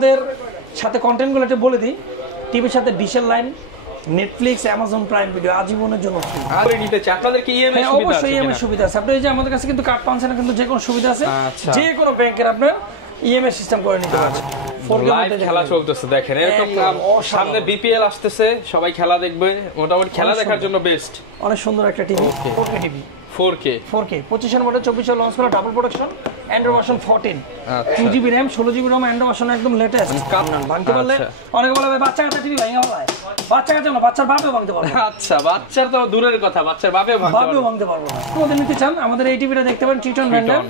আমাদের সাথে কন্টেন্টগুলো একটু বলে দিই। টিভির সাথে ডিশের line, Netflix, Amazon Prime Video আজীবনের জন্য ফ্রি। আর নিতে চাই আপনাদের কি ইএমআই সুবিধা আছে? অবশ্যই ইএমআই সুবিধা আছে। আপনি এই যে আমাদের কাছে কিন্তু কার্ড পাচ্ছেন, কিন্তু যে কোনো সুবিধা আছে, যে কোনো ব্যাংকের আপনার ইএমআই সিস্টেম করে নিতে পারবেন। লাইভ খেলা চলতেছে দেখেন, এরকম সামনে বিপিএল আসতেছে, সবাই খেলা দেখবে, মোটামুটি খেলা দেখার জন্য বেস্ট। অনেক সুন্দর একটা TV, 4K TV, 4K 25 model, 24 launch করা, double production, Android version 14, 2GB RAM, 16GB ROM, Android version একদম লেটেস্ট। ভাঙতে পারলে অনেকে বলে ভাই বাচ্চা কাচ্চা টিভি ভাঙা হয়, বাচ্চা কাচ্চা না, বাচ্চার বাপেও ভাঙতে পারবে। আচ্ছা, বাচ্চার তো দূরের কথা, বাচ্চার বাপেও ভাঙতে পারবে না। তোমাদের নিতে চান আমাদের এই টিভিটা দেখতে পারেন, ট্রিটন ব্র্যান্ডের।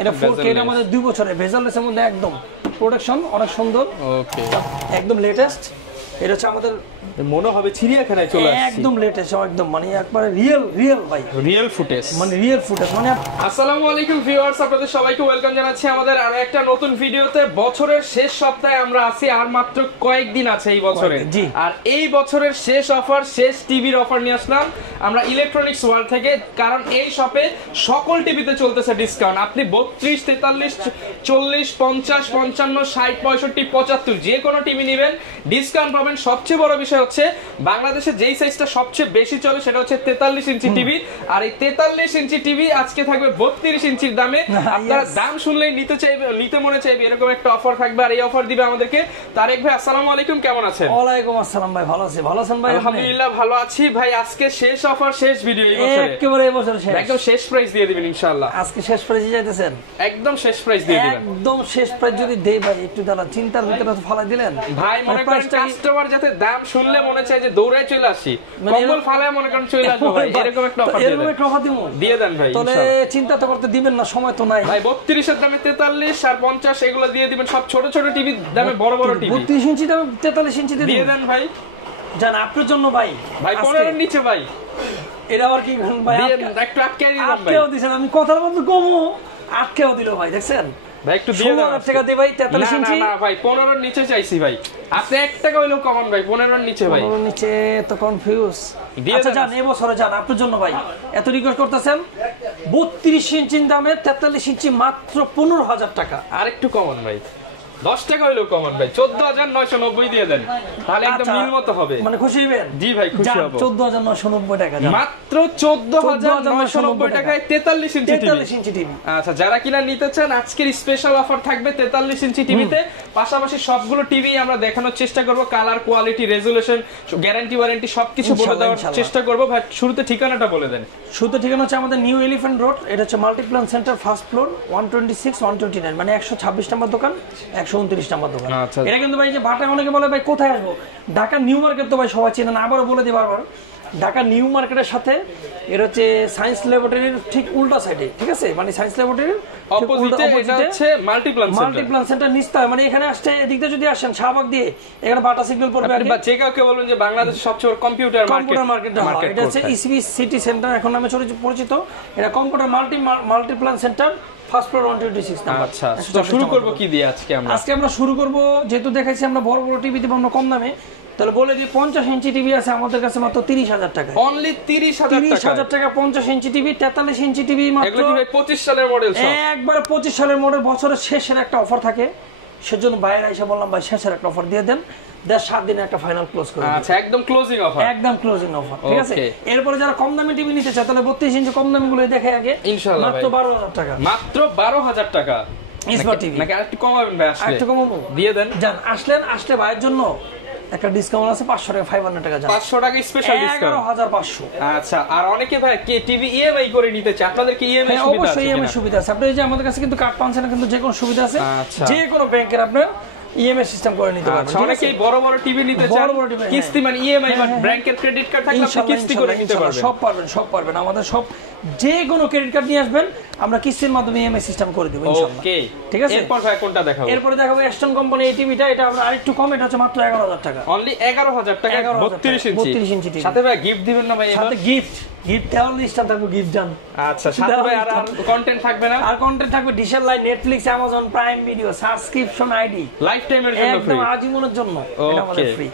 এটা 4K, এটা আমাদের 2 বছরের ভেজালের মধ্যে একদম প্রোডাকশন অনেক সুন্দর, ওকে একদম লেটেস্ট। এটা হচ্ছে আমাদের মনে হবে চিড়িয়াখানায় চলে আসছে, একদম লেটেস্ট, একদম মানে একবারে রিয়েল ভাই, রিয়েল ফুটেজ, মানে রিয়েল ফুটেজ মানে। আসসালামু আলাইকুম ভিউয়ার্স, আপনাদের সবাইকে ওয়েলকাম জানাচ্ছি আমাদের আরো একটা নতুন ভিডিওতে। বছরের শেষ সপ্তাহে আমরা আছি, আর মাত্র কয়েকদিন আছে এই বছরে, আর এই বছরের শেষ অফার, শেষ টিভির অফার নিয়ে আসলাম আমরা ইলেকট্রনিক্স ওয়ার্ল্ড থেকে। কারণ এই শপে সকল টিভিতে চলতেছে ডিসকাউন্ট। আপনি 32, 43, 40, 50, 55, 60, 65, 75 যে কোনো টিভি নেবেন ডিসকাউন্ট পাবেন। সবচেয়ে বড় বিষয় হচ্ছে বাংলাদেশে যেই সাইজটা সবচেয়ে বেশি চলে সেটা হচ্ছে 43 ইঞ্চি টিভি, আর এই 43 ইঞ্চি টিভি আজকে থাকবে 32 ইঞ্চির দামে। আপনারা দাম শুনলেই নিতে মনে চাইবে, এরকম একটা অফার থাকবে। আর এই অফার দিবে আমাদেরকে তারেক ভাই। আসসালামু আলাইকুম, কেমন আছেন? ওয়ালাইকুম আসসালাম ভাই, ভালো আছি। ভালো আছেন ভাই? আলহামদুলিল্লাহ ভালো আছি ভাই। আজকে শেষ অফার, শেষ ভিডিও এই বছরে, একেবারে এই বছর শেষ, একদম শেষ প্রাইস দিয়ে দিবেন ইনশাআল্লাহ। আজকে শেষ প্রাইসে যাইতেছেন, একদম শেষ প্রাইস দিয়ে দিবেন, একদম শেষ প্রাইস যদি দেই ভাই, একটু দাঁড়ান, চিন্তার ভিতরে তো ফালাই দিলেন ভাই। মনে করেন কাস্টমার যাতে দাম শুনলে মনে চায় যে দৌড়ায় চলে আসি, কম্বল ফালায় মনে করেন চলে আসবো ভাই, এরকম একটা অফার দিয়ে দেন ভাই। তাহলে চিন্তা তো করতে দিবেন না, সময় তো নাই ভাই। 32 এর দামে 43 আর 50 এগুলো দিয়ে দিবেন, সব ছোট ছোট টিভি দামে বড় বড় টিভি। 32 ইঞ্চি দামে 43 ইঞ্চি দিয়ে দেন ভাই। জান আপনার জন্য ভাই, ভাই 15 এর নিচে ভাই, এটা আবার কি ভাই একটু আটকে দিবেন ভাই। আটকেও দিবেন, আমি কথার মধ্যে কমও আটকেও দিল ভাই, দেখছেন ভাই। একটু দিয়ে দেন টাকা দে ভাই, 43 ইঞ্চি। না ভাই 15 এর নিচে চাইছি ভাই, আপনি 1 টাকা হইলো কমান ভাই। 15 এর নিচে ভাই, 15 এর নিচে তো কনফিউজ। আচ্ছা জান এই বছরে জান আপনার জন্য ভাই, এত রিকোয়েস্ট করতেছেন, 32 ইঞ্চির দামে 43 ইঞ্চি মাত্র 15,000 টাকা। আর একটু কমান ভাই, 10 টাকা হইলো কমান ভাই, 14,990 দিয়ে দেন, তাহলে একদম মিল মতো হবে। মানে খুশি হবেন? জি ভাই খুশি হব। 14,990 টাকা, মাত্র 14,990 টাকায় 43 ইঞ্চি টিভি। আচ্ছা, যারা কিনা নিতে চান আজকের স্পেশাল অফার থাকবে 43 ইঞ্চি টিভিতে। পাশাপাশি সবগুলো টিভি আমরা দেখানোর চেষ্টা করব, colour, quality, resolution, guarantee, warranty সবকিছু বলে দেওয়ার চেষ্টা করব ভাই। শুরুতে ঠিকানাটা বলে দেন। শুরুতে ঠিকানা হচ্ছে আমাদের নিউ এলিফ্যান্ট রোড, এটা হচ্ছে মাল্টিপ্লান সেন্টার, ফার্স্ট ফ্লোর, 126, 129, মানে 126 নম্বর দোকান, 129 নম্বর দোকান। এটা কিন্তু ভাই যে ভাটা, অনেকে বলে ভাই কোথায় আসবো, ঢাকা নিউ মার্কেট তো ভাই সবাই চেনে না, আবারও বলে দিই বারবার, ঢাকা নিউ মার্কেটের সাথে এটা হচ্ছে সায়েন্স ল্যাবরেটরির ঠিক উল্টা সাইডে, ঠিক আছে, মানে সায়েন্স ল্যাবরেটরির অপোজিটে এটা হচ্ছে মাল্টিপ্লান সেন্টার নিস্তা, মানে এখানে আসতে এদিক দিয়ে যদি আসেন শাহবাগ দিয়ে, এখানে বাটা সিগন্যাল পড়বে। আর বা যে কাউকে বলবেন যে বাংলাদেশের সবচেয়ে বড় কম্পিউটার মার্কেট, এটা হচ্ছে ইসিবি সিটি সেন্টার এখন নামে পরিচিত। এটা computer Multiplan centre, first floor, 126 number. আচ্ছা, তো শুরু করব কি দিয়ে আজকে আমরা শুরু করব, যেহেতু দেখাইছি আমরা বড় বড় টিভি দিব আমরা কম দামে, তাহলে বলে দিই 50 ইঞ্চি টিভি আছে আমাদের কাছে মাত্র 30,000 টাকা, অনলি 30,000 টাকা। 50 ইঞ্চি টিভি, 43 ইঞ্চি টিভি মাত্র, এগুলো ভাই 25 সালের মডেল, সব একবারে 25 সালের মডেল। বছরের শেষের একটা অফার থাকে, সেজন্য বাইরে এসে বললাম ভাই শেষের একটা অফার দিয়ে দেন, 7 দিনে একটা ফাইনাল ক্লোজ করে। আচ্ছা, একদম ক্লোজিং অফার, একদম ক্লোজিং অফার, ঠিক আছে। এরপরে যারা কম দামি টিভি নিতে চায় তাহলে 32 ইঞ্চি কম দামি গুলো দেখে আগে, ইনশাআল্লাহ মাত্র 12,000 টাকা, মাত্র 12,000 টাকা স্মার্ট টিভি। নাকি আরেকটু কমাবেন ভাই? আসলে আরেকটু কমাবো, দিয়ে দেন। জান আসলে ভাইয়ের জন্য একটা ডিসকাউন্ট আছে, 500 টাকা, 500 টাকা, 500 টাকা স্পেশাল ডিসকাউন্ট, 11,500। আচ্ছা, আর অনেকে ভাই কে টিভি ইএমআই করে নিতে চায়, আপনাদের কি ইএমআই সুবিধা আছে? অবশ্যই ইএমআই সুবিধা আছে। আপনি এই যে আমাদের কাছে কিন্তু কার্ড পাচ্ছেন, কিন্তু যে কোনো সুবিধা আছে, যে কোনো ব্যাংকের আপনার ইএমআই সিস্টেম করে নিতে পারবেন। আচ্ছা, অনেকেই বড় বড় টিভি নিতে চান, কিস্তি মানে ইএমআই বা ব্যাংকের ক্রেডিট কার্ড থাকলে আপনি কিস্তি করে নিতে পারবেন। সব পারবেন আমাদের সব, যে কোনো ক্রেডিট কার্ড নিয়ে আসবেন, আমরা কিস্তির মাধ্যমে ইএমআই সিস্টেম করে দেব ইনশাআল্লাহ। ওকে, ঠিক আছে। এরপর ভাই কোনটা দেখাবো? এরপরে দেখাবো এস্টন কোম্পানি এই টিভিটা, এটা আমরা আরেকটু কম, এটা হচ্ছে মাত্র 11,000 টাকা, অনলি 11,000 টাকা, 32 ইঞ্চি টিভি। সাথে ভাই গিফট দিবেন না ভাই? সাথে গিফট দেওয়ার লিস্ট থাকবে, গিফট ডান। আচ্ছা, সাথে ভাই আর কন্টেন্ট থাকবে না? আর কন্টেন্ট থাকবে ডিশের line, Netflix, Amazon Prime Video, subscription ID life টাইমের জন্য ফ্রি, একদম আজীবনের জন্য, এটা আমাদের ফ্রি।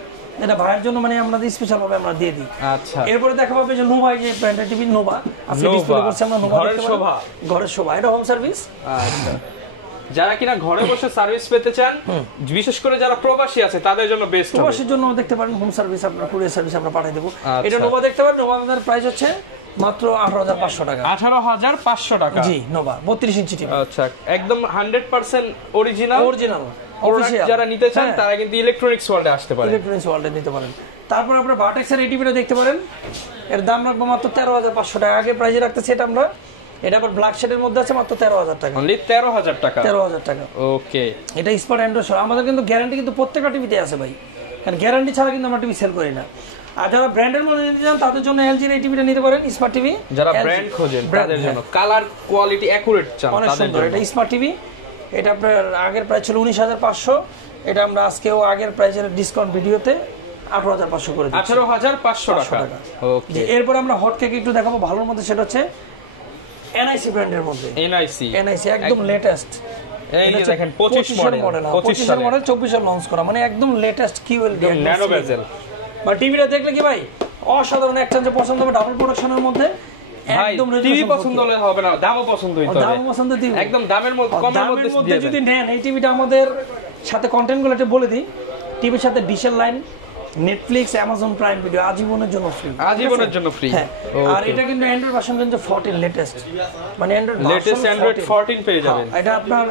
এটা ভাইয়ের জন্য মানে আমরা স্পেশাল ভাবে আমরা দিয়ে দিই। আচ্ছা, এরপরে দেখা পাবে যে নোভা, যে ব্র্যান্ডের টিভি নোভা, আজকে ডিসপ্লে করছি আমরা, নোভা ঘরের শোভা, এটা হোম সার্ভিস। আচ্ছা, যারা কিনা ঘরে বসে সার্ভিস পেতে চান, বিশেষ করে যারা প্রবাসী আছে তাদের জন্য বেস্ট। প্রবাসীর জন্য দেখতে পারেন হোম সার্ভিস, আপনার কুরিয়ার সার্ভিস আমরা পাঠিয়ে দেব। এটা নোভা দেখতে পারেন, নোভা আমাদের প্রাইস হচ্ছে মাত্র 18,500 টাকা। 18,500 টাকা। জি, নোভা 32 ইঞ্চি টিভি। আচ্ছা, একদম 100% অরিজিনাল অফিশিয়াল। যারা নিতে চান তারা কিন্তু ইলেকট্রনিক্স ওয়ার্ল্ডে আসতে পারেন, ইলেকট্রনিক্স ওয়ার্ল্ডে নিতে পারেন। তারপর আপনারা ভার্টেক্সের এই টিভিটা দেখতে পারেন, এর দাম রাখবো মাত্র 13,500 টাকা। আগে প্রাইজে রাখতেছি এটা আমরা, এটা আবার ব্ল্যাক শেডের মধ্যে আছে, মাত্র 13,000 টাকা। অনলি 13,000 টাকা। 13,000 টাকা। ওকে, এটা স্মার্ট অ্যান্ড্রয়েড। আমাদের কিন্তু গ্যারান্টি কিন্তু প্রত্যেকটা টিভিতে আছে ভাই, কারণ গ্যারান্টি ছাড়া কিন্তু আমরা টিভি সেল করি না। আর যারা ব্র্যান্ডের মধ্যে নিতে চান তাদের জন্য এলজি এর এই টিভিটা নিতে পারেন, স্মার্ট টিভি। যারা ব্র্যান্ড খোঁজেন তাদের জন্য, কালার কোয়ালিটি অ্যাকুরেট চান তাদের জন্য এটা স্মার্ট টিভি। এটা আপনার আগের প্রাইস ছিল 19,500, এটা আমরা আজকেও আগের প্রাইসের ডিসকাউন্ট ভিডিওতে 18,500 করে দিচ্ছি। 18,500 টাকা। ওকে, এরপর আমরা হট কেক একটু দেখাবো ভালোর মধ্যে, সেটা হচ্ছে এনআইসি ব্র্যান্ডের মধ্যে। এনআইসি একদম লেটেস্ট। এই যে দেখেন 25 মডেল, 25 মডেল 24 এর লঞ্চ করা, মানে একদম লেটেস্ট কিউএল ন্যানো বেজেল। বা টিভিটা দেখলে কি ভাই অসাধারণ, একটা যে পছন্দ হবে ডাবল প্রোডাকশনের মধ্যে, একদম টিভি পছন্দ হলে হবে না, দামও পছন্দ হইতে হবে। দামও পছন্দ দিই, একদম দামের মধ্যে, কমের মধ্যে যদি নেন এই টিভিটা। আমাদের সাথে কন্টেন্টগুলো একটু বলে দিই, টিভির সাথে ডিশের line, Netflix, Amazon Prime Video আজীবনের জন্য ফ্রি। আজীবনের জন্য ফ্রি। হ্যাঁ, আর এটা কিন্তু অ্যান্ড্রয়েড ভার্সন কিন্তু 14 লেটেস্ট, মানে অ্যান্ড্রয়েড 14 পেয়ে যাবেন। এটা আপনার,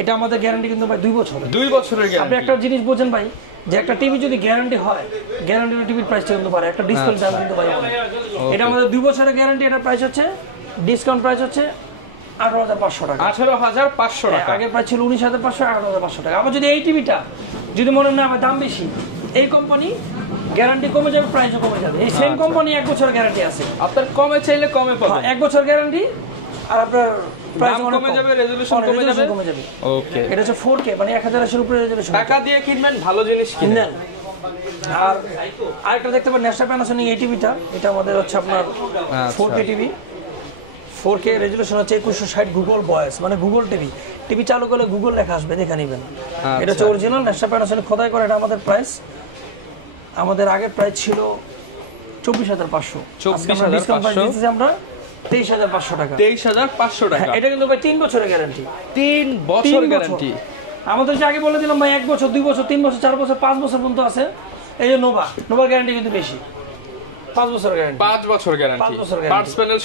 এটা আমাদের গ্যারান্টি কিন্তু ভাই 2 বছর। 2 বছরের গ্যারান্টি। আপনি একটা জিনিস বোঝেন ভাই, যে একটা টিভি যদি গ্যারান্টি হয়, গ্যারান্টির টিভির প্রাইসটা কিন্তু পারে, একটা ডিসপ্লে দাম কিন্তু ভাই অনেক। এটা আমাদের 2 বছরের গ্যারান্টি, এটার প্রাইস হচ্ছে, ডিসকাউন্ট প্রাইস হচ্ছে 18,500 টাকা। 18,500 টাকা। আগে প্রাইস ছিল 19,500, 18,500 টাকা। আবার যদি এই টিভিটা যদি মনে না আমার দাম বেশি, এই কোম্পানি গ্যারান্টি কমে যাবে, প্রাইসও কমে যাবে। এই সেম কোম্পানি 1 বছর গ্যারান্টি আছে, আপনার কমে চাইলে কমে পাবেন। 1 বছর গ্যারান্টি, আর আপনার প্রাইস কমে যাবে, রেজোলিউশন কমে যাবে। ওকে, এটা হচ্ছে 4K, মানে 1000 এর উপরে রেজোলিউশন। টাকা দিয়ে কিনবেন, ভালো জিনিস কিনেন। আর আরেকটা দেখতে পারেন ন্যাশনাল প্যানাসোনিক এই টিভিটা, এটা আমাদের হচ্ছে আপনার 4K টিভি। 4K রেজোলিউশন হচ্ছে 2160, গুগল ভয়েস, মানে গুগল টিভি। টিভি চালু করলে গুগল লেখা আসবে, দেখে নেবেন। এটা হচ্ছে অরিজিনাল ন্যাশনাল প্যানাসোনিক খোদাই করে। এটা আমাদের প্রাইস, আমাদের আগের প্রাইস ছিল 24,500, ডিসকাউন্ট প্রাইস দিতেছি আমরা 23,500 টাকা। 23,500 টাকা। এটা কিন্তু ভাই 3 বছরের গ্যারান্টি। 3 বছর গ্যারান্টি। আমাদের যে আগে বলে দিলাম ভাই 1 বছর, 2 বছর, 3 বছর, 4 বছর, 5 বছর পর্যন্ত আছে। এই যে নোভার গ্যারান্টি কিন্তু বেশি, 5 বছর গ্যারান্টি। 5 বছর গ্যারান্টি, পার্টস প্যানেল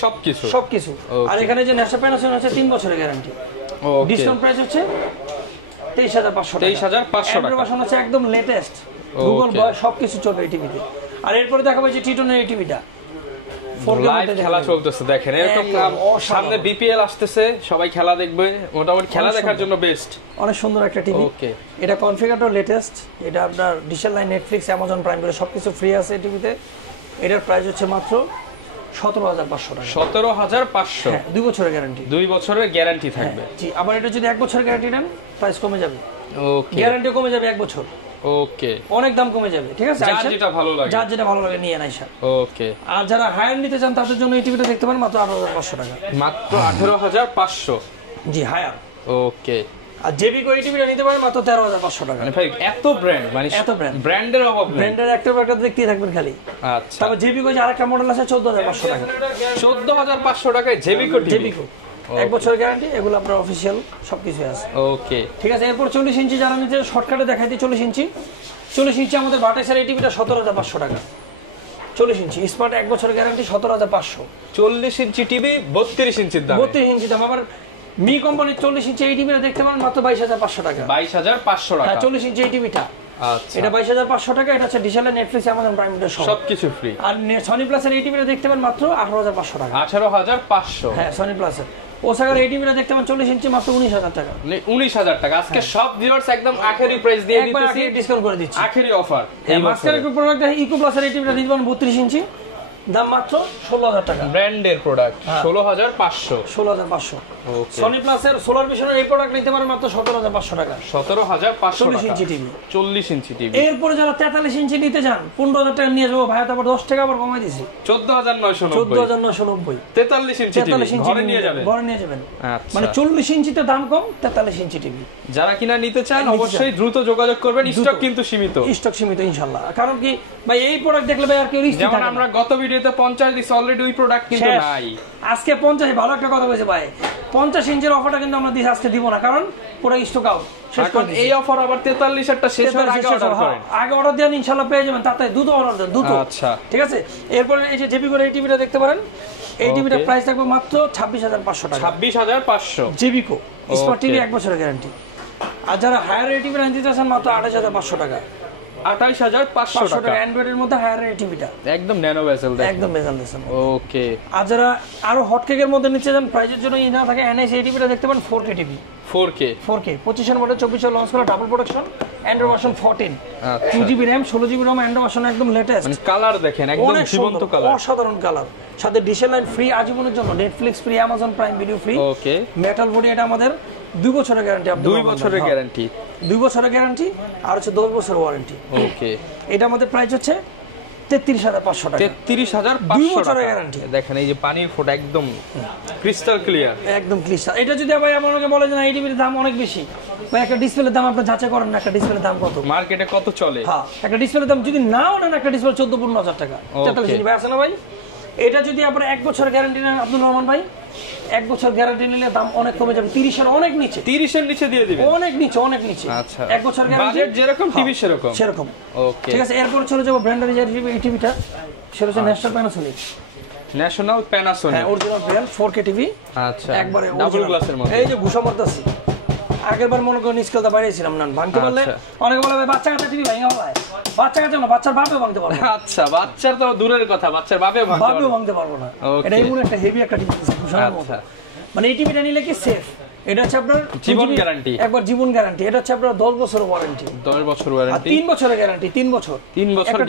সবকিছু। আর এখানে যে ন্যাশনাল প্যানাসোনিক আছে 3 বছরের গ্যারান্টি। ডিসকাউন্ট প্রাইস হচ্ছে 23,500 টাকা। 23,500 টাকা। ভার্সন আছে একদম লেটেস্ট, গুগল ভয়েস সবকিছু চলবে এই টিভিতে। আর এরপরে দেখাবো যে টিটনের এই টিভিটা, লাইভ খেলা চলতেছে দেখেন, এরকম সামনে বিপিএল আসতেছে, সবাই খেলা দেখবে, মোটামুটি খেলা দেখার জন্য বেস্ট। অনেক সুন্দর একটা টিভি। ওকে, এটা কনফিগারেটর লেটেস্ট, এটা আপনার ডিশের line, Netflix, Amazon Prime Video সবকিছু ফ্রি আছে এই টিভিতে। এটার প্রাইস হচ্ছে মাত্র 17,500 টাকা। 17,500। 2 বছরের গ্যারান্টি। 2 বছরের গ্যারান্টি থাকবে। জি, আবার এটা যদি 1 বছরের গ্যারান্টি নেন, প্রাইস কমে যাবে। ওকে, গ্যারান্টি কমে যাবে 1 বছর। ওকে, অনেক দাম কমে যাবে। ঠিক আছে, যার যেটা ভালো লাগে নিয়ে নাই স্যার। ওকে, আর যারা হায়ার নিতে চান তাদের জন্য এই টিভিটা দেখতে পারেন মাত্র 18,500 টাকা। মাত্র 18,500। জি, হায়ার। ওকে, আর জেবিকো এই টিভিটা নিতে পারেন মাত্র 13,500 টাকা। মানে ভাই এত ব্র্যান্ড, মানে এত ব্র্যান্ডের অভাব নেই, ব্র্যান্ডের একটা দেখতেই থাকবেন খালি। আচ্ছা, তারপর জেবিকো যে আরেকটা মডেল আছে 14,500 টাকা। 14,500 টাকায় জেবিকো। 1 বছরের গ্যারান্টি, এগুলো আপনার অফিশিয়াল সবকিছু আছে। ওকে, ঠিক আছে। এরপর 40 ইঞ্চি যারা নিতে শর্টকাটে দেখাই দিই, 40 ইঞ্চি আমাদের ভার্টেক্সের এই টিভিটা 17,500 টাকা। 40 ইঞ্চি স্মার্ট, 1 বছরের গ্যারান্টি, 17,500। 40 ইঞ্চি টিভি 32 ইঞ্চির দাম। 32 ইঞ্চি দাম। আবার মি কোম্পানির 40 ইঞ্চি এই টিভিটা দেখতে পারেন মাত্র 22,500 টাকা। 22,500 টাকা। হ্যাঁ, 40 ইঞ্চি এই টিভিটা। আচ্ছা, এটা 22,500 টাকা। এটা হচ্ছে ডিশের line, Netflix, Amazon Prime Video সবকিছু ফ্রি। আর সনি প্লাসের এই টিভিটা দেখতে পারেন মাত্র 18,500 টাকা। 18,500। হ্যাঁ, সনি প্লাসের। ওসাকার এই টিভিটা দেখতে পারেন 40 ইঞ্চি মাত্র 19,000 টাকা। 19,000 টাকা। আজকে সব ভিউয়ার্স একদম আখেরি প্রাইস দিয়ে দিতেছি, ডিসকাউন্ট করে দিচ্ছি, আখেরি অফার। এই মাস্টার একটু প্রোডাক্ট ইকো প্লাসের এই টিভিটা দিতে পারেন 32 ইঞ্চি, দাম মাত্র 16,000 টাকা। ব্র্যান্ডের প্রোডাক্ট 16,500। 16,500। ওকে, সনি প্লাসের সোলার ভিশনের এই প্রোডাক্ট নিতে পারেন মাত্র 17,500 টাকা। 17,500 40 ইঞ্চি টিভি। 40 inch TV. এরপরে যারা 43 ইঞ্চি নিতে চান 15,000 টাকা নিয়ে যাবো ভাই, তারপর 10 টাকা আবার কমাই দিছি, 14,990। 14,990। 43 ইঞ্চি টিভি ঘরে নিয়ে যাবেন। আচ্ছা, মানে 40 ইঞ্চিতে দাম কম, 43 ইঞ্চি টিভি। যারা কিনা নিতে চান অবশ্যই দ্রুত যোগাযোগ করবেন, স্টক কিন্তু সীমিত, স্টক সীমিত ইনশাআল্লাহ। কারণ কি ভাই, এই প্রোডাক্ট দেখলে ভাই আর কেউ রিস্ক যেমন আমরা গত ভিডিও ভিডিওতে 50 দিছি অলরেডি, ওই প্রোডাক্ট কিন্তু নাই আজকে 50। ভালো একটা কথা বলেছে ভাই, 50 ইঞ্চির অফারটা কিন্তু আমরা দিছি আজকে দিব না, কারণ পুরো স্টক আউট। এখন এই অফার আবার 43 এরটা শেষ হওয়ার আগে অর্ডার করেন, আগে অর্ডার দেন ইনশাআল্লাহ পেয়ে যাবেন। তাতে দ্রুত অর্ডার দেন, দ্রুত। আচ্ছা ঠিক আছে। এরপর এই যে জেবি করে এই টিভিটা দেখতে পারেন, এই টিভিটার প্রাইস থাকবে মাত্র 26500 টাকা। 26500 জেবিকো স্মার্ট টিভি 1 বছরের গ্যারান্টি। আর যারা হায়ার রেট টিভি নিতে চাচ্ছেন মাত্র 28500 টাকা। 28500 টাকা অ্যান্ড্রয়েড এর মধ্যে হায়ার রেট টিভিটা একদম ন্যানো ভেসেল, একদম ভেসেল দেখেন। ওকে। আর যারা আরো হট কেকের মধ্যে নিতে চান, প্রাইজের জন্য না থাকে এনএস এই টিভিটা দেখতে পারেন 4K টিভি। 4K 25 এর মডেল 24 লঞ্চ করা, double protection, Android version 14, 2GB RAM 16GB ROM, Android version একদম লেটেস্ট। মানে কালার দেখেন একদম জীবন্ত কালার, অসাধারণ কালার। সাথে ডিশের লাইন ফ্রি আজীবনের জন্য, Netflix free, Amazon Prime Video free. Okay. Metal body, এটা আমাদের 2 বছরের গ্যারান্টি। 2 বছরের গ্যারান্টি, 2 বছরের গ্যারান্টি আর হচ্ছে 10 বছরের ওয়ারেন্টি। ওকে। এটা আমাদের প্রাইস হচ্ছে 33500 টাকা। 33500 2 বছরের গ্যারান্টি। দেখেন এই যে পানির ফোঁটা একদম ক্রিস্টাল ক্লিয়ার, একদম ক্লিয়ার। এটা যদি ভাই আমাকে বলে যে না এই টিভির দাম অনেক বেশি, ভাই একটা ডিসপ্লের দাম আপনি যাচাই করেন না, একটা ডিসপ্লের দাম কত মার্কেটে কত চলে। হ্যাঁ, একটা ডিসপ্লের দাম যদি না ওঠেন, একটা ডিসপ্লে 14-15 টাকা। 43 ভাই আছে না ভাই? এটা যদি আপনার 1 বছর গ্যারান্টি নেন আব্দুল রহমান ভাই, 1 বছর গ্যারান্টি নিলে দাম অনেক কমে যাবে, 30 এর অনেক নিচে, 30 এর নিচে দিয়ে দিবেন, অনেক নিচে, অনেক নিচে। আচ্ছা, 1 বছর গ্যারান্টি, বাজেট যেরকম টিভি সেরকম সেরকম। ওকে, ঠিক আছে। এরপর চলে যাব ব্র্যান্ডের এই টিভিটা, সেটা হচ্ছে ন্যাশনাল প্যানাসোনিক। ন্যাশনাল প্যানাসোনিক, হ্যাঁ, অরিজিনাল ব্র্যান্ড 4K টিভি। আচ্ছা, একবারে ডাবল গ্লাসের মধ্যে। এই যে ঘুষা মারতাছি, আগেরবার মনে করেন স্কেলটা বানিয়েছিলাম না, ভাঙতে পারলে অনেকে বলে ভাই বাচ্চা কাচ্চা টিভি ভাঙা হয়। বাচ্চা কাচ্চা না, বাচ্চার বাপেও ভাঙতে পারবো না। আচ্ছা, বাচ্চার তো দূরের কথা, বাচ্চার বাপেও ভাঙতে পারবো না। এটা এমন একটা হেভি একটা টিভি, আচ্ছা। মানে এই টিভিটা নিলে কি সেফ, এটা হচ্ছে আপনার জীবন গ্যারান্টি, একবার জীবন গ্যারান্টি। এটা হচ্ছে আপনার 10 বছরের ওয়ারেন্টি, 10 বছর ওয়ারেন্টি, 3 বছরের গ্যারান্টি, 3 বছর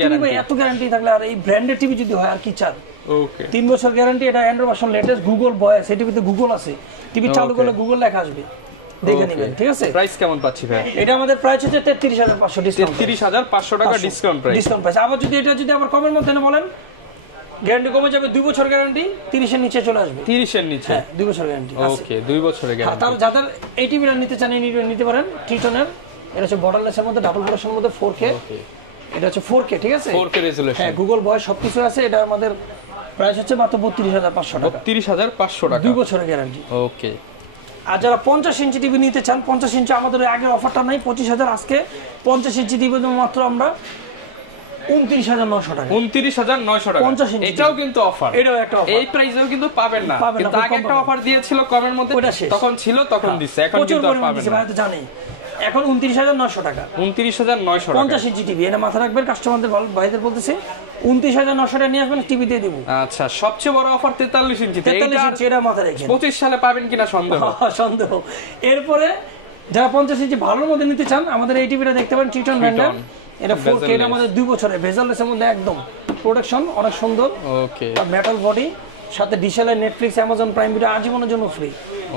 গ্যারান্টি। এত গ্যারান্টি থাকলে আর এই ব্র্যান্ডের টিভি যদি হয় আর কি চান। ওকে, 3 বছর গ্যারান্টি। এটা Android version latest, Google voice, এই টিভিতে গুগল আছে, টিভি চালু করলে গুগল লেখা আসবে, দেখে নেবেন। ঠিক আছে। প্রাইস কেমন পাচ্ছি ভাই? এটা আমাদের প্রাইস হচ্ছে 33500 ডিসকাউন্ট, 33500 টাকা ডিসকাউন্ট প্রাইস। আবার যদি এটা যদি আবার কমের মধ্যে না বলেন, গ্যারান্টি কমে যাবে, 2 বছর গ্যারান্টি, 30 এর নিচে চলে আসবে, 30 এর নিচে। হ্যাঁ, 2 বছর গ্যারান্টি। ওকে, 2 বছরের গ্যারান্টি। তাহলে যাদের এই টিভিটা নিতে চান, এই নিতে পারেন ট্রিটনের। এটা হচ্ছে বর্ডারলেসের মধ্যে, ডাবল প্রোটেকশনের মধ্যে 4K। এটা হচ্ছে 4K, ঠিক আছে, 4K রেজোলিউশন। হ্যাঁ, গুগল ভয়েস সবকিছু আছে। এটা আমাদের প্রাইস হচ্ছে মাত্র 32500 টাকা, 32500 টাকা, 2 বছরের গ্যারান্টি। ওকে। আর যারা 50 ইঞ্চি টিভি নিতে চান, 50 ইঞ্চি আমাদের আগের অফারটা নাই 25000, আজকে 50 ইঞ্চি টিভি মাত্র আমরা 29900 টাকা, 29900 টাকা। এটাও কিন্তু অফার, এটাও একটা অফার। এই প্রাইসেও কিন্তু পাবেন না, কিন্তু আগে একটা অফার দিয়েছিল কমের মধ্যে, তখন ছিল, তখন দিছে, এখন কিন্তু পাবেন না, ভাই তো জানেই। এখন 29900 টাকা, 29900 টাকা 50 ইঞ্চি টিভি। এটা মাথা রাখবেন, কাস্টমারদের ভাইদের বলতেছি 29900 টাকা নিয়ে আসবেন, টিভি দিয়ে দেব। আচ্ছা, সবচেয়ে বড় অফার 43 ইঞ্চি, 43 ইঞ্চি, এটা মাথা রাখবেন। 25 সালে পাবেন কিনা সন্দেহ। এরপরে যারা 50 ইঞ্চি ভালোর মধ্যে নিতে চান, আমাদের এই টিভিটা দেখতে পারেন, ট্রিটন ব্র্যান্ডের। এটা 4K, এটা আমাদের 2 বছরের ভেজাললেসের মধ্যে, একদম প্রোটেকশন অনেক সুন্দর। ওকে, মেটাল বডি, সাথে ডিশেল, নেটফ্লিক্স, অ্যামাজন প্রাইম ভিডিও আজীবনের জন্য ফ্রি।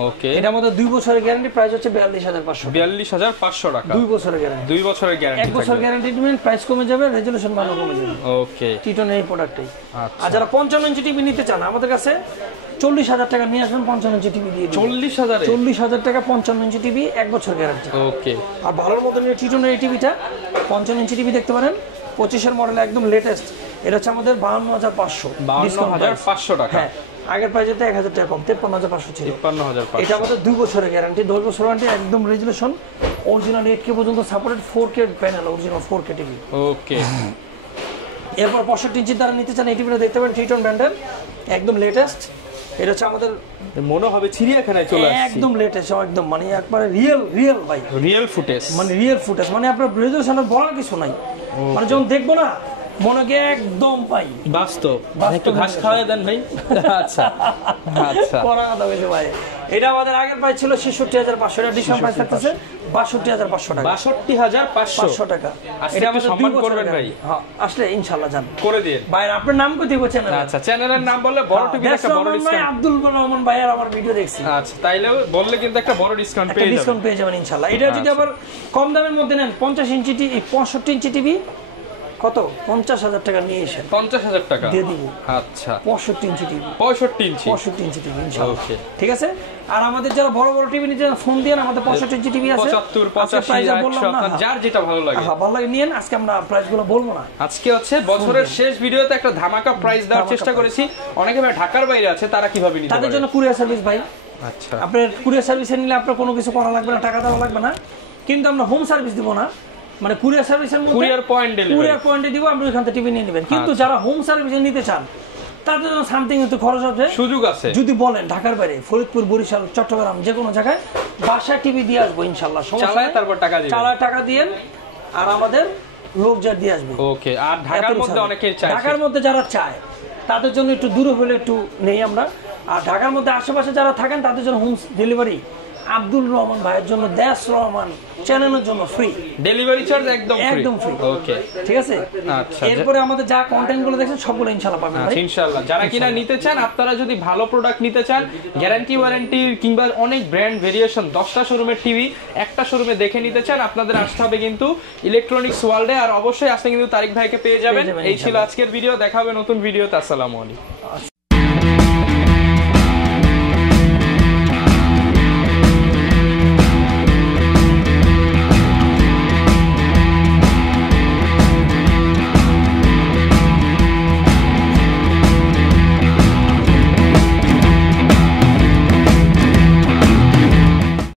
ওকে, এটা আমাদের 2 বছরের গ্যারান্টি, প্রাইস হচ্ছে 42500, 42500 টাকা, 2 বছরের গ্যারান্টি, 2 বছরের গ্যারান্টি। 1 বছর গ্যারান্টি দিবেন, প্রাইস কমে যাবে, রেজোলিউশন ভালো কমে যাবে। ওকে, টিটনের এই প্রোডাক্টটাই। আর যারা 55 ইঞ্চি টিভি নিতে চান, আমাদের কাছে 40000 টাকা নিয়ে আসবেন, 55 ইঞ্চি টিভি দিয়ে 40000 টাকা 55 ইঞ্চি টিভি, 1 বছর গ্যারান্টি। ওকে। আর ভালোর মধ্যে নিয়ে টিটনের এই টিভিটা 55 ইঞ্চি টিভি দেখতে পারেন, 25 এর মডেল, একদম লেটেস্ট। এটা হচ্ছে আমাদের 52500, 52500 টাকা। হ্যাঁ, আগের প্রাইস এটা 1000 টাকা কম, 53500 ছিল। 53500। এটা আমাদের 2 বছরের গ্যারান্টি, 10 বছর ওয়ারেন্টি, একদম রেজোলিউশন, অরিজিনাল 8K পর্যন্ত supported, 4K panel, original 4K TV. Okay. এরপর 65 ইঞ্চি দ্বারা নিতে চান, এই টিভিটা দেখতে পারেন, ট্রিটন ব্র্যান্ডের, একদম লেটেস্ট। এটা হচ্ছে আমাদের মনে হবে চিড়িয়াখানায় চলে আসছে, একদম লেটেস্ট, একদম মানে একবারে রিয়েল ভাই, রিয়েল ফুটেজ, মানে রিয়েল ফুটেজ, মানে আপনার রেজোলিউশনের বলার কিছু নাই, মানে যখন দেখবো না মনে হয় একদম ভাই বাস্তব। একটু ঘাস খাওয়ায় দেন ভাই। আচ্ছা আচ্ছা, পড়া কথা বলছে ভাই। এটা আমাদের আগের প্রাইস ছিল 66500, এটা ডিসকাউন্ট প্রাইস থাকতেছে 62500 টাকা, 62500 টাকা। এটা আমাদের সম্মান করবেন ভাই। হ্যাঁ, আসলে ইনশাআল্লাহ জান করে দিন ভাই। আপনার নাম কই দিব চ্যানেল? আচ্ছা, চ্যানেলের নাম বললে বড় টিভি একটা বড় ডিসকাউন্ট। আব্দুল রহমান ভাই আর আমার ভিডিও দেখছি। আচ্ছা, তাইলে বললে কিন্তু একটা বড় ডিসকাউন্ট পেয়ে যাবেন, ইনশাআল্লাহ। এটা যদি আবার কম দামের মধ্যে নেন, 50 ইঞ্চি টিভি, 65 ইঞ্চি টিভি, কত 50,000 টাকা নিয়ে এসেন 50,000 টাকা দিয়ে দিব। আচ্ছা 65 ইঞ্চি টিভি 65 ইঞ্চি টিভি ইনশাআল্লাহ। ঠিক আছে। আর আমাদের যারা বড় বড় টিভি নিতে ফোন দিয়ে আমাদের 65 ইঞ্চি টিভি আছে 75 85 আপনার যার যেটা ভালো লাগে। হ্যাঁ ভালো লাগে নিয়েন। আজকে আমরা প্রাইসগুলো বলবো না, আজকে হচ্ছে বছরের শেষ ভিডিওতে একটা ধামাকা প্রাইস দেওয়ার চেষ্টা করেছি। অনেকে ভাই ঢাকার বাইরে আছে, তারা কিভাবে নিতে পারে? তাদের জন্য কুরিয়ার সার্ভিস ভাই। আচ্ছা আপনার কুরিয়ার সার্ভিসে নিলে আপনার কোনো কিছু করা লাগবে না, টাকা দেওয়া লাগবে না, কিন্তু আমরা হোম সার্ভিস দিব না। মানে কুরিয়ার সার্ভিসের মধ্যে কুরিয়ার পয়েন্টে দিব, আপনি ওখান থেকে টিভি নিয়ে নেবেন। কিন্তু যারা হোম সার্ভিসে নিতে চান তাদের জন্য সামথিং একটু খরচ হবে, সুযোগ আছে। যদি বলেন ঢাকার বাইরে ফরিদপুর, বরিশাল, চট্টগ্রাম যে কোনো জায়গায় বাসায় টিভি দিয়ে আসবো ইনশাআল্লাহ। চালায় তারপর টাকা দিবেন, চালায় টাকা দিয়েন আর আমাদের লোক যা দিয়ে আসবে। ওকে। আর ঢাকার মধ্যে অনেকে চায়, ঢাকার মধ্যে যারা চায় তাদের জন্য একটু দূরে হলে একটু নেই আমরা। আর ঢাকার মধ্যে আশেপাশে যারা থাকেন তাদের জন্য হোম ডেলিভারি আব্দুল রহমান ভাইয়ের জন্য, দেশ রহমান চ্যানেলের জন্য ফ্রি ডেলিভারি চার্জ, একদম ফ্রি। ওকে ঠিক আছে। আচ্ছা এরপরে আমাদের যা কন্টেন্ট গুলো দেখেন সবগুলো ইনশাআল্লাহ পাবেন ভাই ইনশাআল্লাহ। যারা কিনা নিতে চান, আপনারা যদি ভালো প্রোডাক্ট নিতে চান, গ্যারান্টি ওয়ারেন্টি কিংবা অনেক ব্র্যান্ড ভেরিয়েশন 10টা শোরুমের টিভি একটা শোরুমে দেখে নিতে চান, আপনাদের আসতে হবে কিন্তু ইলেকট্রনিক্স ওয়ার্ল্ডে। আর অবশ্যই আসলে কিন্তু তারিক ভাইকে পেয়ে যাবেন। এই ছিল আজকের ভিডিও, দেখা হবে নতুন ভিডিওতে। আসসালামু আলাইকুম।